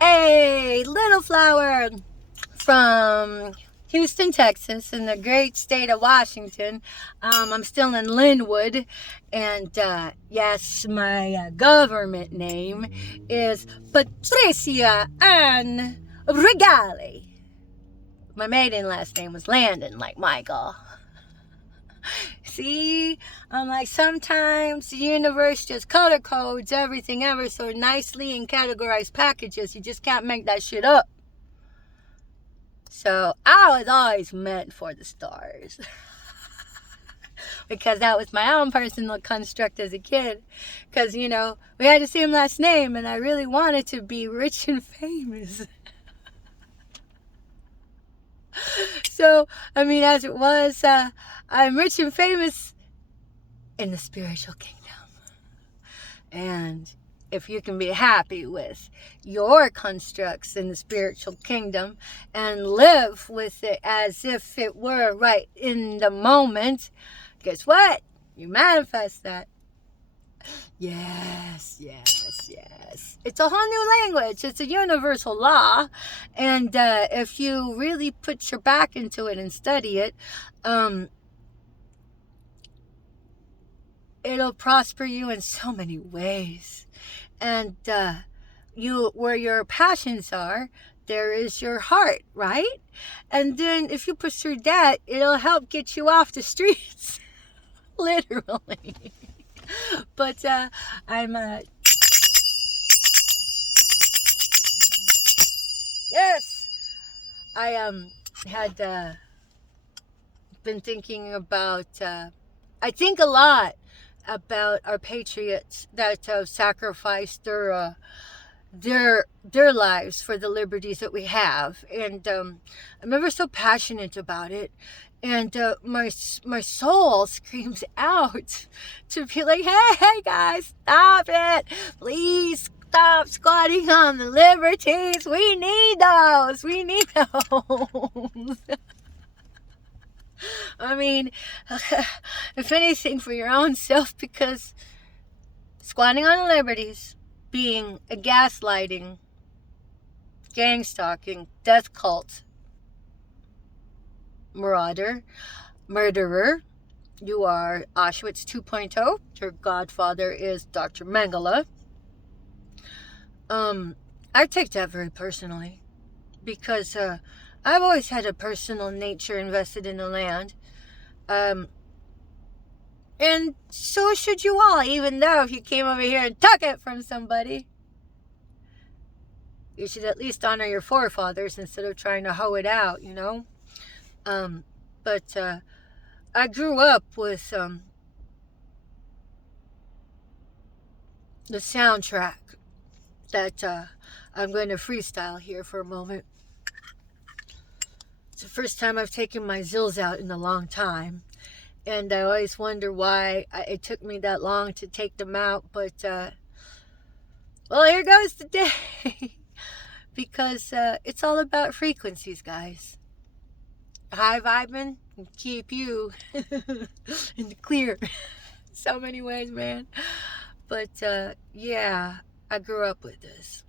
a little flower from Houston, Texas, in the great state of Washington. I'm still in Linwood, and yes, my government name is Patricia Ann Regali. My maiden last name was Landon, like Michael. See, I'm like, sometimes the universe just color codes everything ever so nicely in categorized packages. You just can't make that shit up. So I was always meant for the stars. Because that was my own personal construct as a kid. Because, we had the same last name, and I really wanted to be rich and famous. So, as it was, I'm rich and famous in the spiritual kingdom. And if you can be happy with your constructs in the spiritual kingdom and live with it as if it were right in the moment, guess what? You manifest that. Yes. It's a whole new language. It's a universal law. And if you really put your back into it and study it, it'll prosper you in so many ways. And where your passions are, there is your heart, right? And then if you pursue that, it'll help get you off the streets. Literally. But I'm yes, I had been thinking about I think a lot about our patriots that have sacrificed their lives for the liberties that we have, and I'm ever so passionate about it. And my soul screams out to be like, hey guys, stop it. Please stop squatting on the liberties. We need those. If anything, for your own self, because squatting on the liberties, being a gaslighting, gang stalking, death cult, marauder, murderer. You are Auschwitz 2.0. Your godfather is Dr. Mengele. I take that very personally because I've always had a personal nature invested in the land. And so should you all, even though if you came over here and took it from somebody. You should at least honor your forefathers instead of trying to hoe it out, But I grew up with the soundtrack that I'm going to freestyle here for a moment. It's the first time I've taken my zills out in a long time. And I always wonder why it took me that long to take them out. But, well, here goes the day. Because it's all about frequencies, guys. High vibing and keep you in the clear. So many ways, man. But yeah, I grew up with this.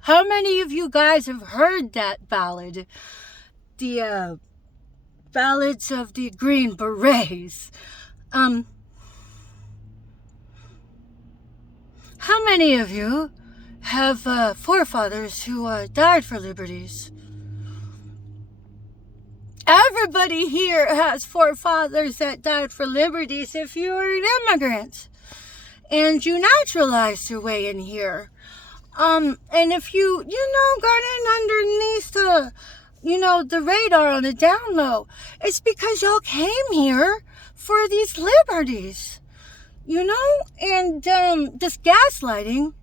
How many of you guys have heard that ballad? The ballads of the Green Berets. How many of you have forefathers who died for liberties? Everybody here has forefathers that died for liberties if you were an immigrant and you naturalized your way in here. And if you got in underneath the radar on the down low, it's because y'all came here for these liberties, and this gaslighting.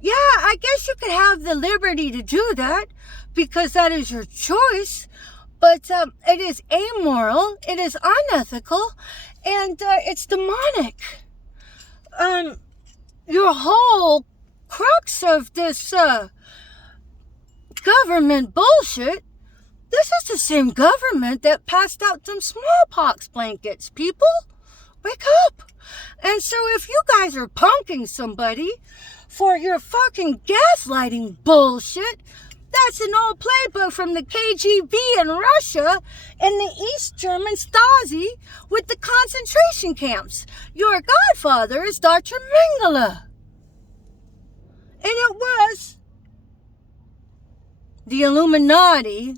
Yeah, I guess you could have the liberty to do that because that is your choice. But it is amoral, it is unethical, and it's demonic. Your whole crux of this government bullshit, this is the same government that passed out them smallpox blankets, people. Wake up. And so if you guys are punking somebody for your fucking gaslighting bullshit, that's an old playbook from the KGB in Russia and the East German Stasi with the concentration camps. Your godfather is Dr. Mengele. And it was the Illuminati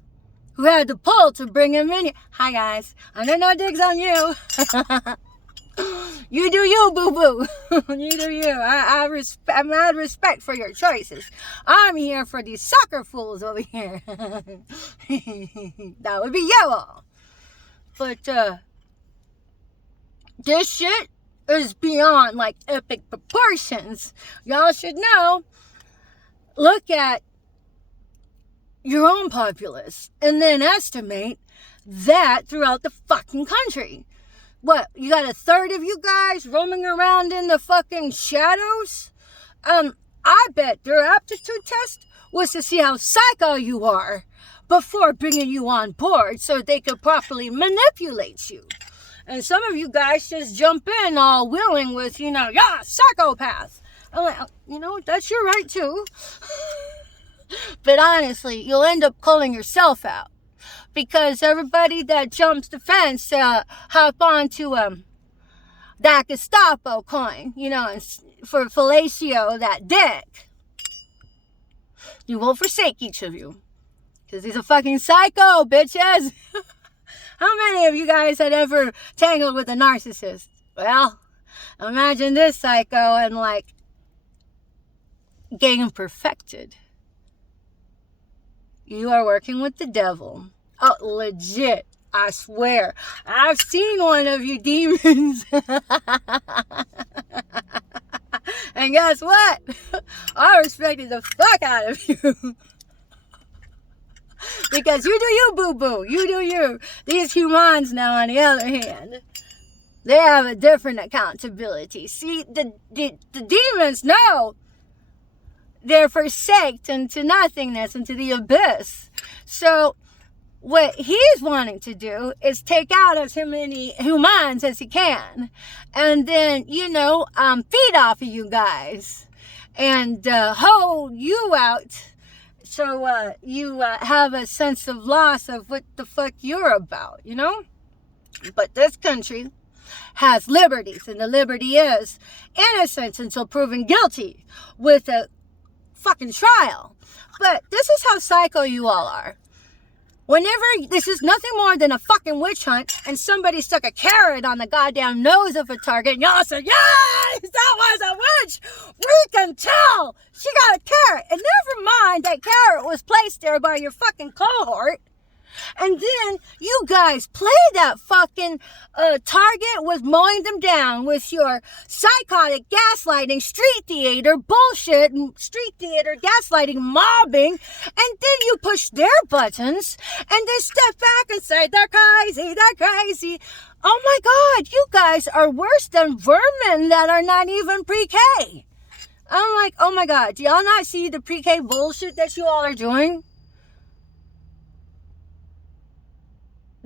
who had the pull to bring him in. Hi guys, I know no digs on you. You do you, boo-boo. You do you. I mad respect for your choices. I'm here for these sucker fools over here. That would be you all. But, this shit is beyond, epic proportions. Y'all should know. Look at your own populace and then estimate that throughout the fucking country. What, you got a third of you guys roaming around in the fucking shadows? I bet their aptitude test was to see how psycho you are before bringing you on board so they could properly manipulate you. And some of you guys just jump in all willing with, psychopath. I'm like, that's your right too. But honestly, you'll end up calling yourself out. Because everybody that jumps the fence hop onto that Gestapo coin, and for fellatio that dick. You will forsake each of you. Because he's a fucking psycho, bitches. How many of you guys had ever tangled with a narcissist? Well, imagine this psycho and getting perfected. You are working with the devil. Oh, legit. I swear. I've seen one of you demons. And guess what? I respected the fuck out of you. Because you do you, boo-boo. You do you. These humans now, on the other hand, they have a different accountability. See, the demons know they're forsaked into nothingness, into the abyss. So what he's wanting to do is take out as many humans as he can. And then, feed off of you guys. And hoe you out. So you have a sense of loss of what the fuck you're about, But this country has liberties. And the liberty is innocence until proven guilty with a fucking trial. But this is how psycho you all are. Whenever this is nothing more than a fucking witch hunt and somebody stuck a carrot on the goddamn nose of a target and y'all said, yes, that was a witch. We can tell she got a carrot. And never mind that carrot was placed there by your fucking cohort. And then you guys play that fucking target with mowing them down with your psychotic gaslighting, street theater bullshit, street theater gaslighting, mobbing, and then you push their buttons and they step back and say, they're crazy, they're crazy. Oh my God, you guys are worse than vermin that are not even pre-K. I'm like, oh my God, do y'all not see the pre-K bullshit that you all are doing?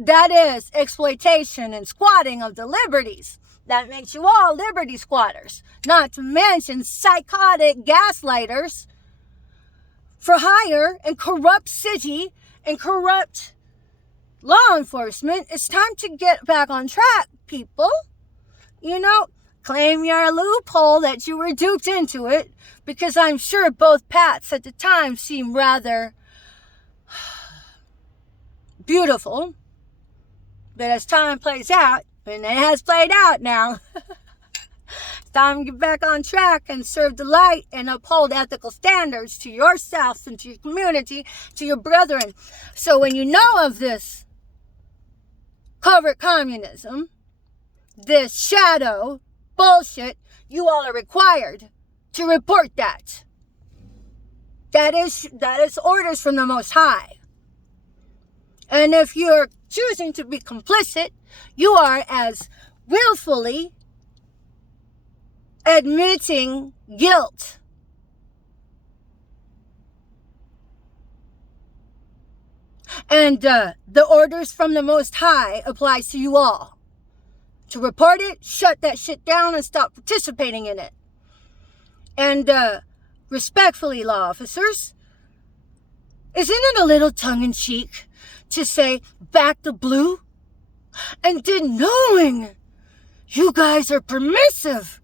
That is exploitation and squatting of the liberties. That makes you all liberty squatters, not to mention psychotic gaslighters for hire and corrupt city and corrupt law enforcement. It's time to get back on track, people. Claim your loophole that you were duped into it, because I'm sure both paths at the time seemed rather beautiful. But as time plays out, and it has played out now, it's time to get back on track and serve the light and uphold ethical standards to yourself and to your community, to your brethren. So when you know of this covert communism, this shadow bullshit, you all are required to report that. That is orders from the Most High. And if you're choosing to be complicit, you are as willfully admitting guilt. And the orders from the Most High applies to you all. To report it, shut that shit down, and stop participating in it. And respectfully, law officers, isn't it a little tongue-in-cheek to say, back the blue? And then knowing you guys are permissive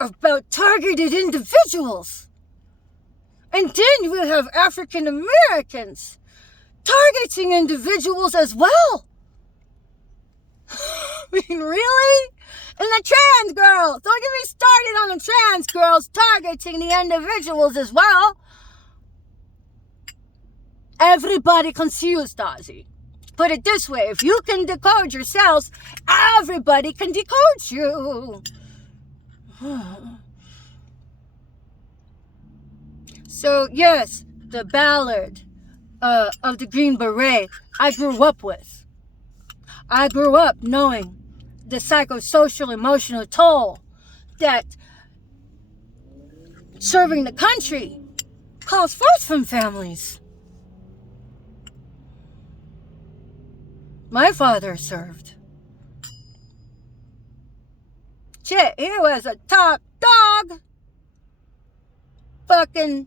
about targeted individuals. And then you have African Americans targeting individuals as well. I mean, really? And the trans girls. Don't get me started on the trans girls targeting the individuals as well. Everybody confused, Ozzy. Put it this way, if you can decode yourselves, everybody can decode you. So, yes, the ballad of the Green Beret I grew up with. I grew up knowing the psychosocial emotional toll that serving the country calls forth from families. My father served. Shit, he was a top dog. Fucking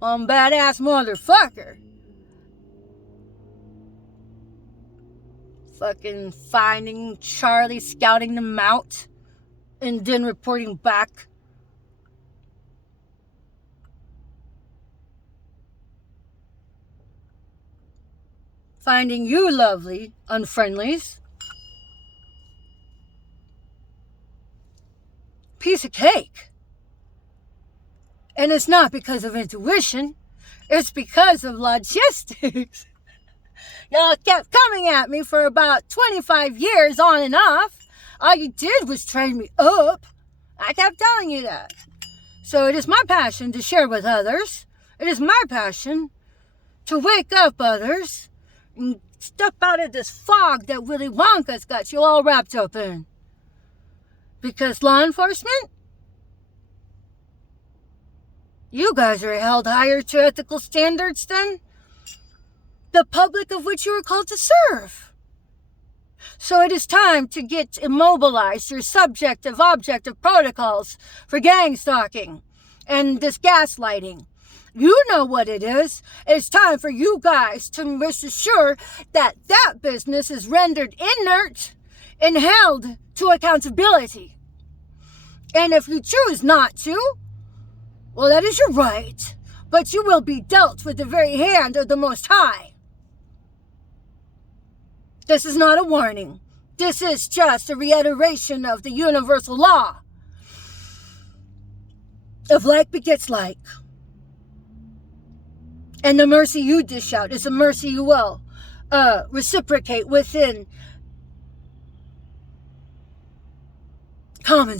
badass motherfucker. Fucking finding Charlie, scouting them out, and then reporting back. Finding you lovely unfriendlies. Piece of cake. And it's not because of intuition. It's because of logistics. Y'all kept coming at me for about 25 years on and off. All you did was train me up. I kept telling you that. So it is my passion to share with others. It is my passion to wake up others and step out of this fog that Willy Wonka's got you all wrapped up in. Because law enforcement, you guys are held higher to ethical standards than the public of which you are called to serve. So it is time to get immobilized your subjective objective protocols for gang stalking and this gaslighting. You know what it is. It's time for you guys to make sure that that business is rendered inert and held to accountability. And if you choose not to, well, that is your right, but you will be dealt with the very hand of the Most High. This is not a warning. This is just a reiteration of the universal law of like begets like. And the mercy you dish out is a mercy you will reciprocate within common